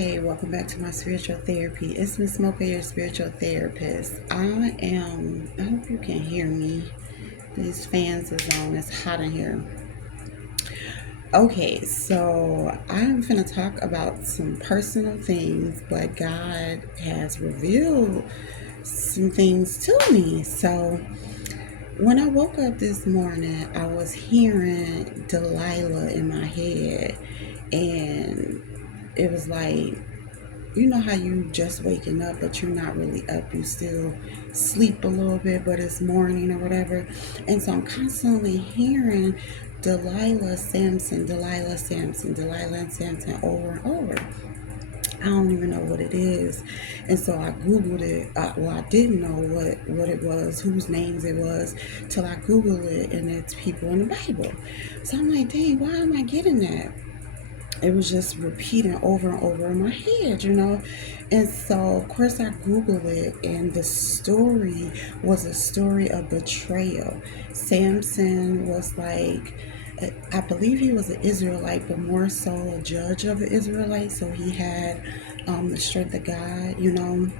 Hey, welcome back to my spiritual therapy. It's Miss Mocha, your spiritual therapist. I hope you can hear me. These fans is on, it's hot in here. Okay, so I'm gonna talk about some personal things, but God has revealed some things to me. So when I woke up this morning, I was hearing Delilah in my head, and it was like, you know how you just waking up but you're not really up, you still sleep a little bit but it's morning or whatever. And so I'm constantly hearing Delilah, Samson, Delilah, Samson, Delilah, and Samson over and over. I don't even know what it is. And so I Googled it. Well, I didn't know what it was, whose names it was, till I Googled it, and it's people in the Bible. So I'm like, dang, why am I getting that? It was just repeating over and over in my head. And so, of course, I Googled it, and the story was a story of betrayal. Samson was like, I believe he was an Israelite, but more so a judge of the Israelites. So he had the strength of God.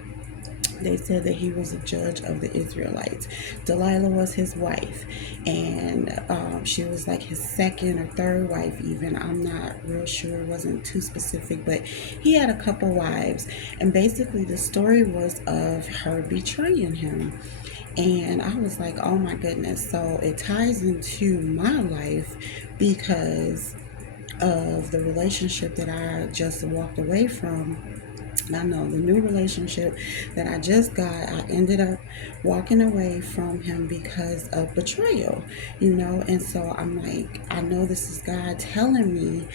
They said that he was a judge of the Israelites. Delilah was his wife, and she was like his second or third wife, even. I'm not real sure, it wasn't too specific, but he had a couple wives. And basically, the story was of her betraying him. And I was like, oh my goodness. So it ties into my life because of the relationship that I just walked away from. I know the new relationship that I just got, I ended up walking away from him because of betrayal. And so I'm like, I know this is God telling me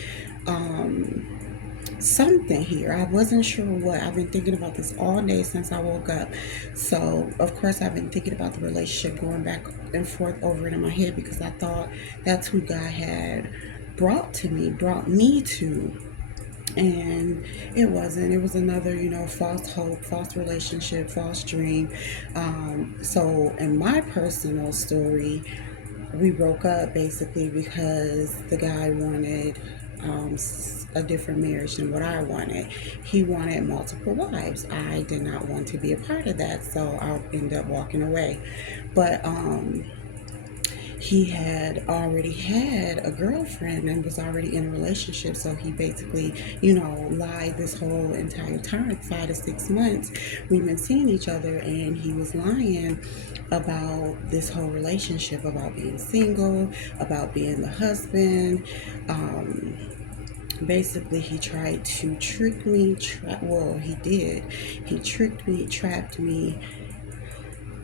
something here. I wasn't sure what. I've been thinking about this all day since I woke up. So, of course, I've been thinking about the relationship, going back and forth over it in my head because I thought that's who God had brought me to. And it wasn't. It was another, false hope, false relationship, false dream. So in my personal story, we broke up basically because the guy wanted a different marriage than what I wanted. He wanted multiple wives. I did not want to be a part of that, so I ended up walking away. But he had already had a girlfriend and was already in a relationship. So he basically, lied this whole entire time, 5 to 6 months. We've been seeing each other, and he was lying about this whole relationship, about being single, about being the husband. Basically, he tried to trick me. Well, he did. He tricked me, trapped me.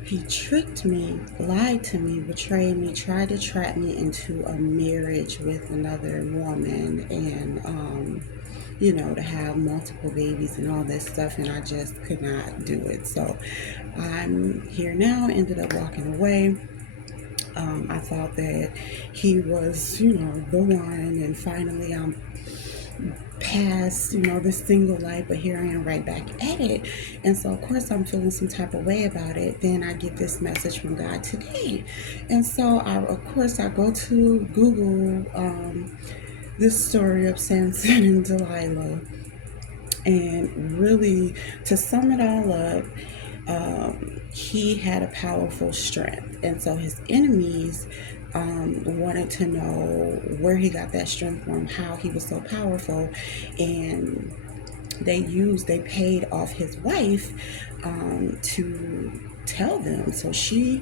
He tricked me, lied to me, betrayed me, tried to trap me into a marriage with another woman, and to have multiple babies and all this stuff, and I just could not do it. So I'm here now, ended up walking away. I thought that he was, the one, and finally I'm past, this single life, but here I am right back at it. And so, of course, I'm feeling some type of way about it. Then I get this message from God today. And so, I go to Google this story of Samson and Delilah. And really, to sum it all up, he had a powerful strength. And so his enemies wanted to know where he got that strength from, how he was so powerful. And they paid off his wife to tell them. So she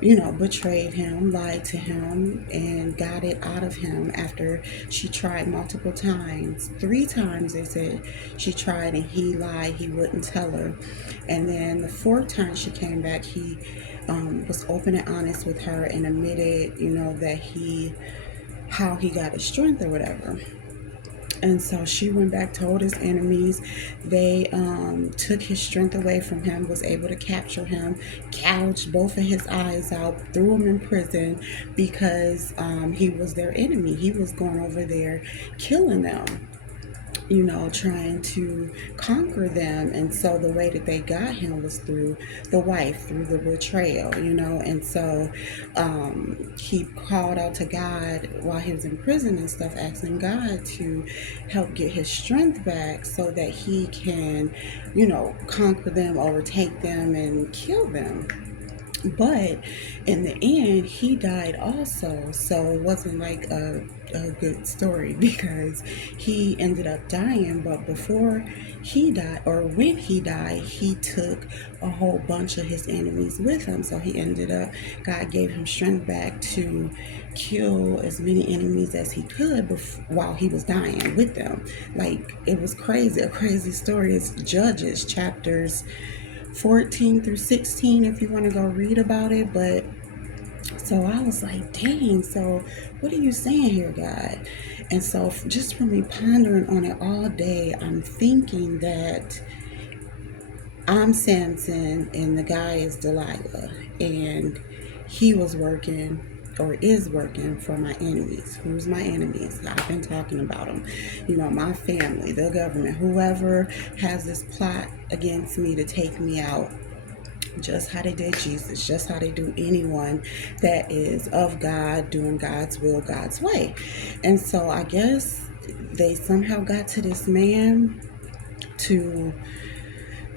betrayed him, lied to him, and got it out of him after she tried multiple times. 3 times they said she tried, and he lied, he wouldn't tell her. And then the 4th time she came back, he was open and honest with her and admitted, that how he got his strength or whatever. And so she went back, told his enemies. They took his strength away from him, was able to capture him, gouged both of his eyes out, threw him in prison because he was their enemy. He was going over there killing them. trying to conquer them. And so the way that they got him was through the wife, through the betrayal. And so he called out to God while he was in prison and stuff, asking God to help get his strength back so that he can, conquer them, overtake them, and kill them. But in the end, he died also. So it wasn't like a good story because he ended up dying. But before he died, or when he died, he took a whole bunch of his enemies with him. So he ended up, God gave him strength back to kill as many enemies as he could while he was dying with them. Like, it was crazy, a crazy story. It's Judges chapters 14 through 16 if you want to go read about it. But so I was like, dang, so what are you saying here, God? And so just from me pondering on it all day, I'm thinking that I'm Samson and the guy is Delilah, and he was working or is working for my enemies. Who's my enemies? I've been talking about them. My family, the government, whoever has this plot against me to take me out, just how they did Jesus, just how they do anyone that is of God, doing God's will, God's way. And so I guess they somehow got to this man to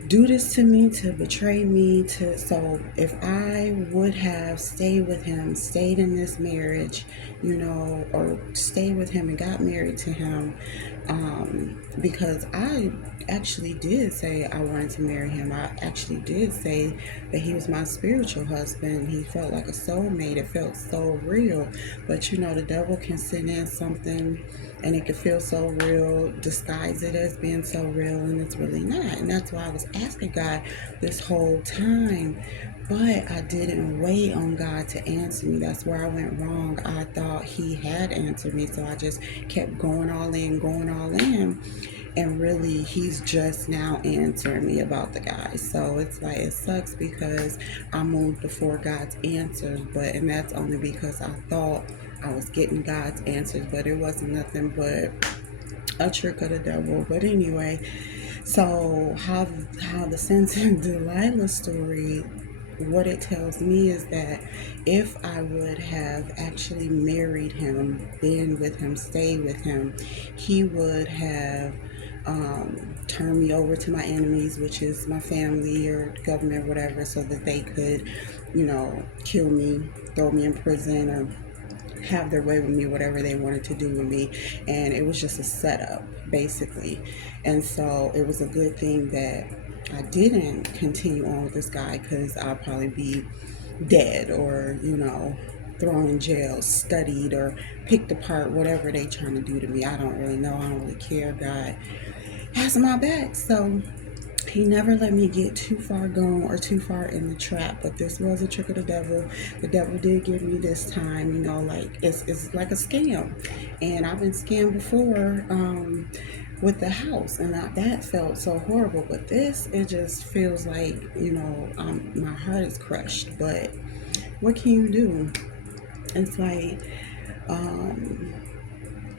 do this to me, to betray me, so if I would have stayed with him, stayed in this marriage, or stayed with him and got married to him, because I actually did say I wanted to marry him. I actually did say that he was my spiritual husband. He felt like a soulmate. It felt so real. But the devil can send in something and it can feel so real, disguise it as being so real, and it's really not. And that's why I was asking God this whole time, but I didn't wait on God to answer me. That's where I went wrong. I thought he had answered me, so I just kept going all in, and really he's just now answering me about the guy. So it's like, it sucks because I moved before God's answers, and that's only because I thought I was getting God's answers, but it wasn't nothing but a trick of the devil. But anyway, so how the Samson and Delilah story, what it tells me is that if I would have actually married him, been with him, stayed with him, he would have turned me over to my enemies, which is my family or government, whatever, so that they could, kill me, throw me in prison, or have their way with me, whatever they wanted to do with me. And it was just a setup, basically. And so it was a good thing that I didn't continue on with this guy, because I'll probably be dead or, thrown in jail, studied, or picked apart, whatever they trying to do to me. I don't really know. I don't really care. God has my back. So he never let me get too far gone or too far in the trap. But this was a trick of the devil. The devil did get me this time, like it's like a scam. And I've been scammed before with the house, and that felt so horrible. But this, it just feels like, my heart is crushed. But what can you do? It's like,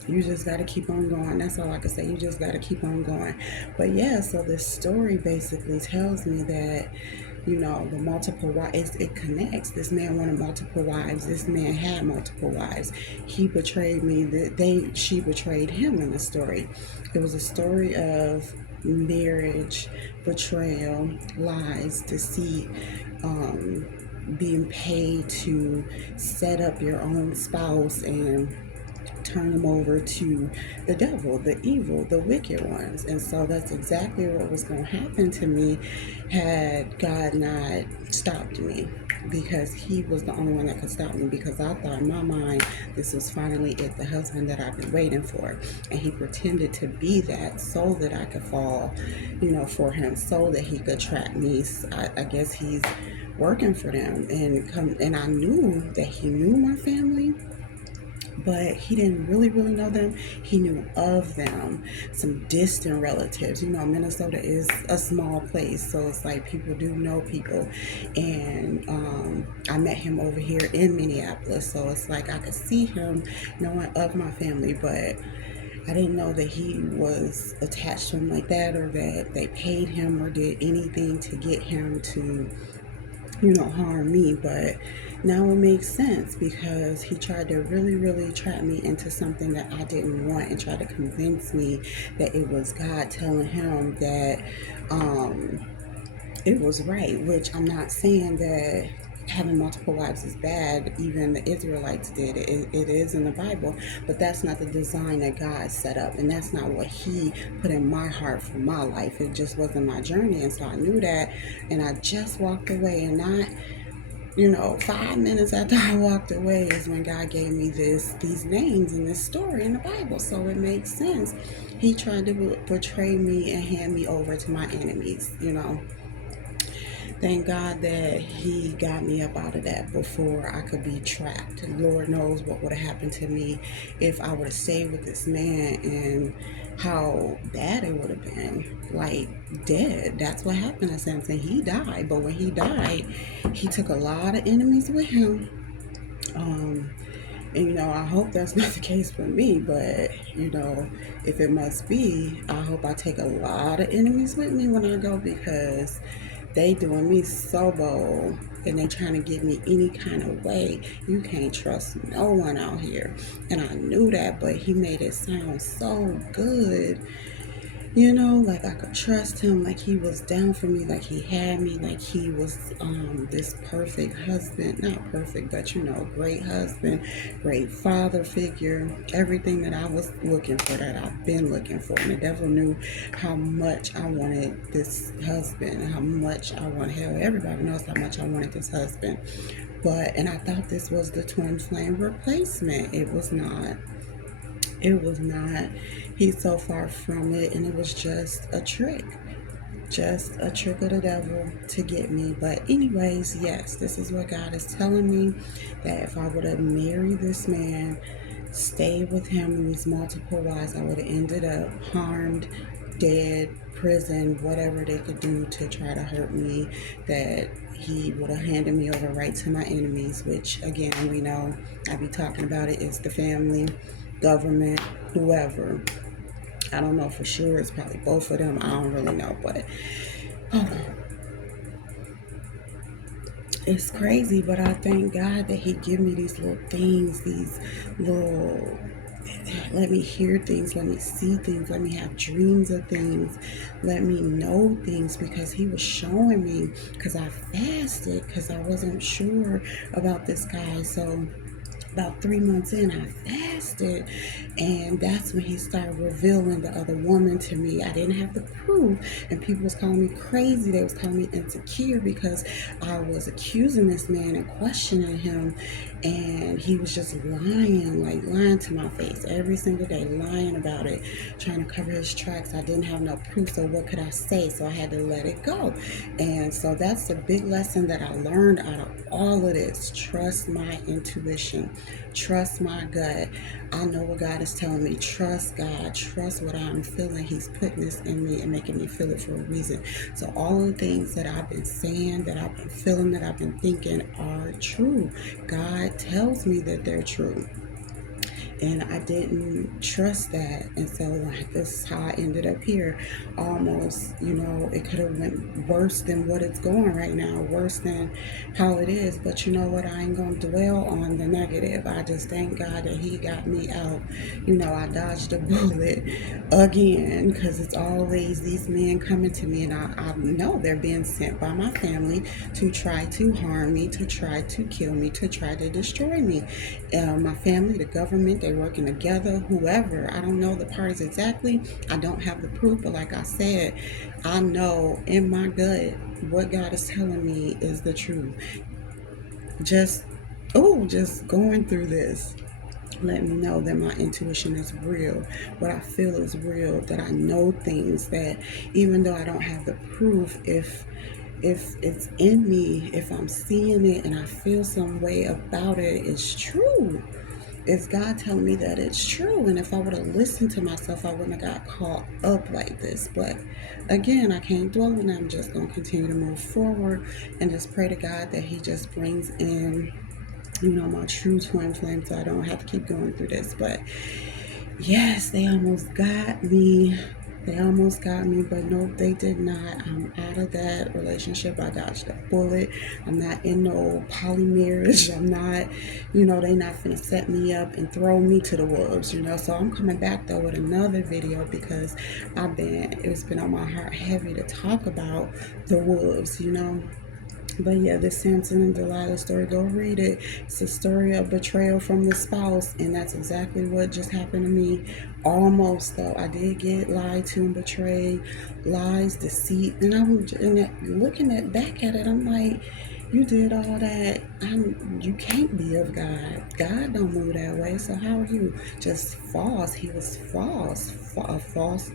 you just got to keep on going. That's all I can say. You just got to keep on going. But yeah, so this story basically tells me that, the multiple wives, it connects. This man wanted multiple wives. This man had multiple wives. He betrayed me. She betrayed him in the story. It was a story of marriage, betrayal, lies, deceit, being paid to set up your own spouse and turn them over to the devil, the evil, the wicked ones. And so that's exactly what was going to happen to me had God not stopped me, because he was the only one that could stop me, because I thought in my mind this was finally it, the husband that I've been waiting for. And he pretended to be that so that I could fall, for him, so that he could trap me. I guess he's working for them. And I knew that he knew my family, but he didn't really know them. He knew of them, some distant relatives. Minnesota is a small place, so it's like people do know people. And I met him over here in Minneapolis, so it's like I could see him knowing of my family. But I didn't know that he was attached to him like that, or that they paid him or did anything to get him to, harm me. But now it makes sense because he tried to really, really trap me into something that I didn't want and try to convince me that it was God telling him that um, it was right, which I'm not saying that having multiple wives is bad. Even the Israelites did it. It is in the Bible, but that's not the design that God set up, and that's not what He put in my heart for my life. It just wasn't my journey, and so I knew that, and I just walked away. And not, 5 minutes after I walked away is when God gave me these names and this story in the Bible. So it makes sense. He tried to betray me and hand me over to my enemies. Thank God that He got me up out of that before I could be trapped. Lord knows what would have happened to me if I would have stayed with this man, and how bad it would have been. Like, dead. That's what happened to Samson. He died, but when he died, he took a lot of enemies with him. Um, and I hope that's not the case for me, but if it must be, I hope I take a lot of enemies with me when I go, because they doing me so bold and they trying to get me any kind of way. You can't trust no one out here. And I knew that, but he made it sound so good. Like I could trust him, like he was down for me, like he had me, like he was this perfect husband. Not perfect, but great husband, great father figure, everything that I was looking for, that I've been looking for. And the devil knew how much I wanted this husband, how much I want. Hell, everybody knows how much I wanted this husband. And I thought this was the twin flame replacement. It was not. It was not. He's so far from it, and it was just a trick. Just a trick of the devil to get me. But anyways, yes, this is what God is telling me, that if I would have married this man, stayed with him in these multiple wives, I would have ended up harmed, dead, prison, whatever they could do to try to hurt me, that he would have handed me over right to my enemies, which again, we know, I be talking about it, is the family, government, whoever. I don't know for sure. It's probably both of them. I don't really know, but hold on. It's crazy, but I thank God that He give me these little things, these little, let me hear things, let me see things, let me have dreams of things, let me know things, because He was showing me, because I fasted, because I wasn't sure about this guy. So about 3 months in, I fasted, and that's when he started revealing the other woman to me. I didn't have the proof, and people was calling me crazy. They was calling me insecure because I was accusing this man and questioning him, and he was just lying, like lying to my face every single day, lying about it, trying to cover his tracks. I didn't have no proof, so what could I say? So I had to let it go. And so that's the big lesson that I learned out of all of this. Trust my intuition. Trust my gut. I know what God is telling me. Trust God. Trust what I'm feeling. He's putting this in me and making me feel it for a reason. So all of the things that I've been saying, that I've been feeling, that I've been thinking are true. God tells me that they're true. And I didn't trust that, and so this is how I ended up here. Almost, it could have went worse than what it's going right now, worse than how it is. But you know what? I ain't gonna dwell on the negative. I just thank God that He got me out. I dodged a bullet again, because it's always these men coming to me, and I know they're being sent by my family to try to harm me, to try to kill me, to try to destroy me. My family, the government, they working together, whoever. I don't know the parties exactly. I don't have the proof, but like I said, I know in my gut what God is telling me is the truth. Just, just going through this, let me know that my intuition is real, what I feel is real, that I know things, that even though I don't have the proof, if it's in me, if I'm seeing it and I feel some way about it, it's true. It's God telling me that it's true. And if I would have listened to myself, I wouldn't have got caught up like this. But again, I can't dwell on that. I'm just going to continue to move forward and just pray to God that He just brings in, my true twin flame, so I don't have to keep going through this. But Yes, they almost got me. They almost got me, but nope, they did not. I'm out of that relationship. I dodged a bullet. I'm not in no poly marriage. I'm not, they not finna set me up and throw me to the wolves. So I'm coming back though with another video because it's been on my heart heavy to talk about the wolves. But yeah, this Samson and Delilah story, go read it. It's a story of betrayal from the spouse, and that's exactly what just happened to me. Almost though, I did get lied to and betrayed, lies, deceit, and looking back at it, I'm like, you did all that. You can't be of God. God don't move that way. So how are you? Just false. He was false, a false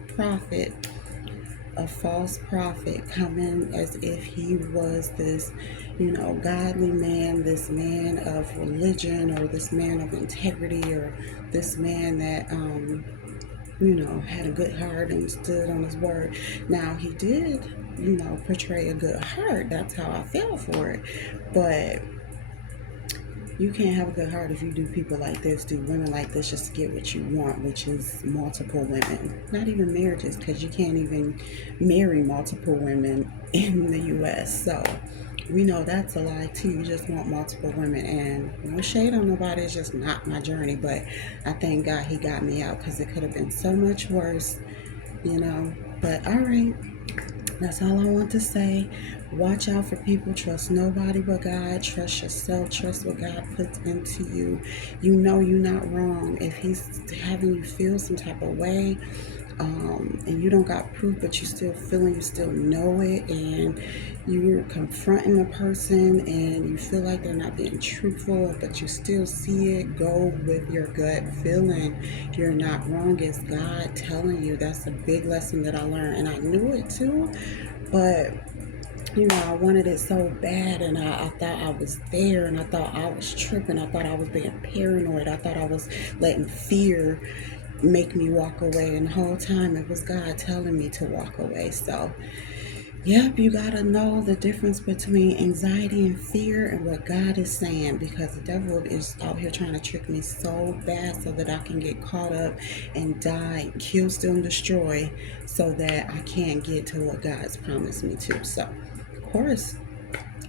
prophet, coming as if he was this, godly man, this man of religion, or this man of integrity, or this man that, had a good heart and stood on his word. Now, he did, portray a good heart. That's how I fell for it. But you can't have a good heart if you do people like this, do women like this just to get what you want, which is multiple women. Not even marriages, because you can't even marry multiple women in the US. So we know that's a lie too. You just want multiple women, and no shade on nobody. It's just not my journey. But I thank God he got me out, because it could have been so much worse, you know. But all right, that's all I want to say. Watch out for people. Trust nobody but God. Trust yourself. Trust what God puts into you. You know you're not wrong. If he's having you feel some type of way, and you don't got proof, but you still feeling, you still know it, and you're confronting a person and you feel like they're not being truthful, but you still see it, go with your gut feeling. You're not wrong. It's God telling you. That's a big lesson that I learned, and I knew it too, but I wanted it so bad, and I thought I was there, and I thought I was tripping. I thought I was being paranoid. I thought I was letting fear make me walk away, and the whole time it was God telling me to walk away. So, yep, you gotta know the difference between anxiety and fear and what God is saying, because the devil is out here trying to trick me so bad so that I can get caught up and die, kill, steal, and destroy, so that I can't get to what God's promised me to. So, of course,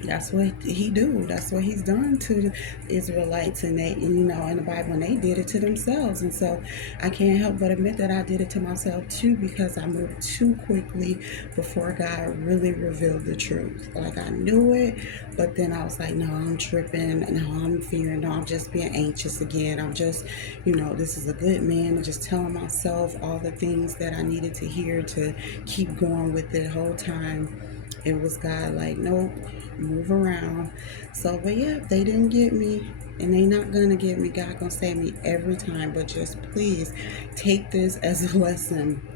that's what he do. That's what he's done to the Israelites, and they, in the Bible, and they did it to themselves. And so I can't help but admit that I did it to myself too, because I moved too quickly before God really revealed the truth. Like, I knew it, but then I was like, no, I'm tripping. No, I'm fearing. No, I'm just being anxious again. I'm just, this is a good man. I'm just telling myself all the things that I needed to hear to keep going with it the whole time. It was God like, nope, move around. So, but yeah, they didn't get me, and they not gonna get me. God gonna save me every time. But just please take this as a lesson.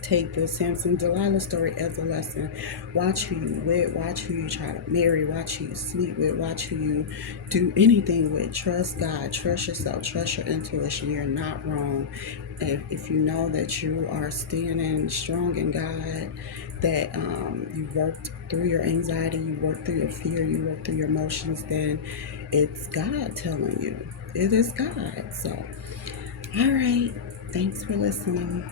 Take the Samson Delilah story as a lesson. Watch who you with, watch who you try to marry, watch who you sleep with, watch who you do anything with. Trust God, trust yourself, trust your intuition. You're not wrong. If you know that you are standing strong in God, that you worked through your anxiety, you worked through your fear, you worked through your emotions, then it's God telling you. It is God. So, all right. Thanks for listening.